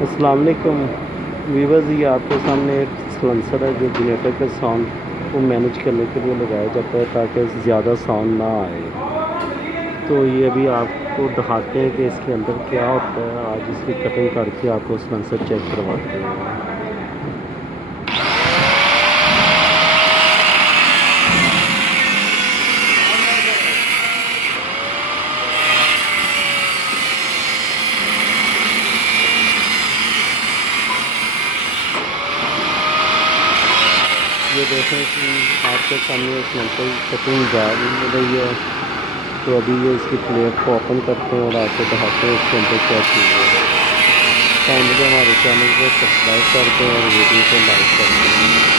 अस्सलाम वालेकुम वीवर्स, ये आपके सामने एक सलेंसर है जो जनरेटर के साउंड को मैनेज करने के लिए लगाया जाता है ताकि ज़्यादा साउंड ना आए। तो ये अभी आपको दिखाते हैं कि इसके अंदर क्या होता है। आज इसकी कटिंग करके आपको सलेंसर चेक करवाते हैं। ये देखें कि आपके सामने सलेंसर की कटिंग जा रही है। तो अभी ये इसकी प्लेट को ओपन करते हैं और आपको दिखाते हैं इसके अंदर क्या चीज़ है। काइंडली हमारे चैनल को सब्सक्राइब कर दें और वीडियो को लाइक कर दें।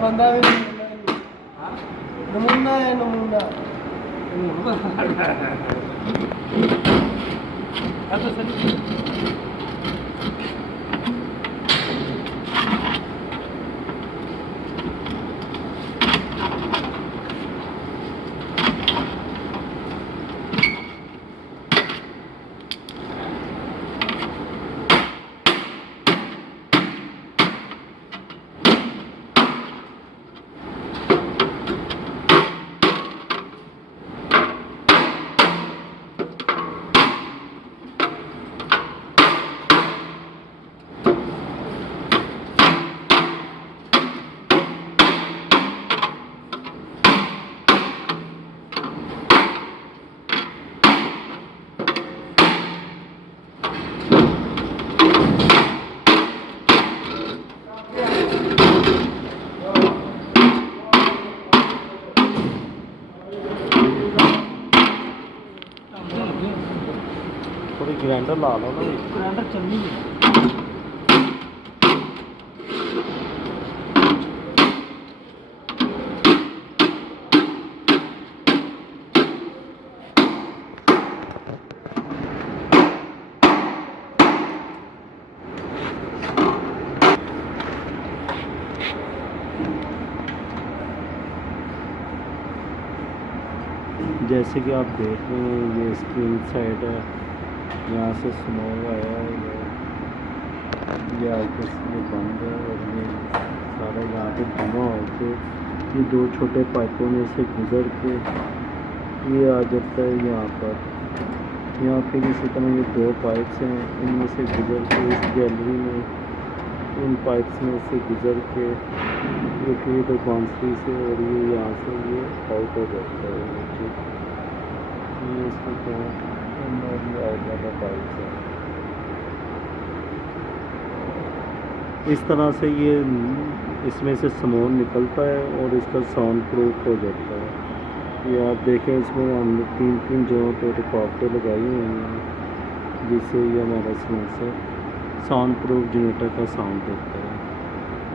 बंदा भी नमूना है नमूना थोड़ी ग्राइंडर ला लो ना। ग्राइंडर चलनी है। जैसे कि आप देख रहे हैं ये इसकी इनसाइड है, यहाँ से स्मोक आया है, ये आगे से बंद है और ये सारा यहाँ पे जमा होके ये दो छोटे पाइपों में से गुजर के ये आ जाता है यहाँ पर। यहाँ फिर इसी तरह ये दो पाइप्स हैं, इनमें से गुजर के इस गैलरी में इन पाइप्स में से गुजर के रिपीट बाउंसरी से और ये यहाँ से ये आउट हो जाता है नीचे। ये इसको क्या आउट वाला पाइप है। इस तरह से ये इसमें से सामान निकलता है और इसका साउंड प्रूफ हो जाता है। ये आप देखें इसमें हमने 3 जगहों पर रुकावटें लगाई हुई हैं जिससे ये हमारा साउंड प्रूफ जनरेटर का साउंड देता है।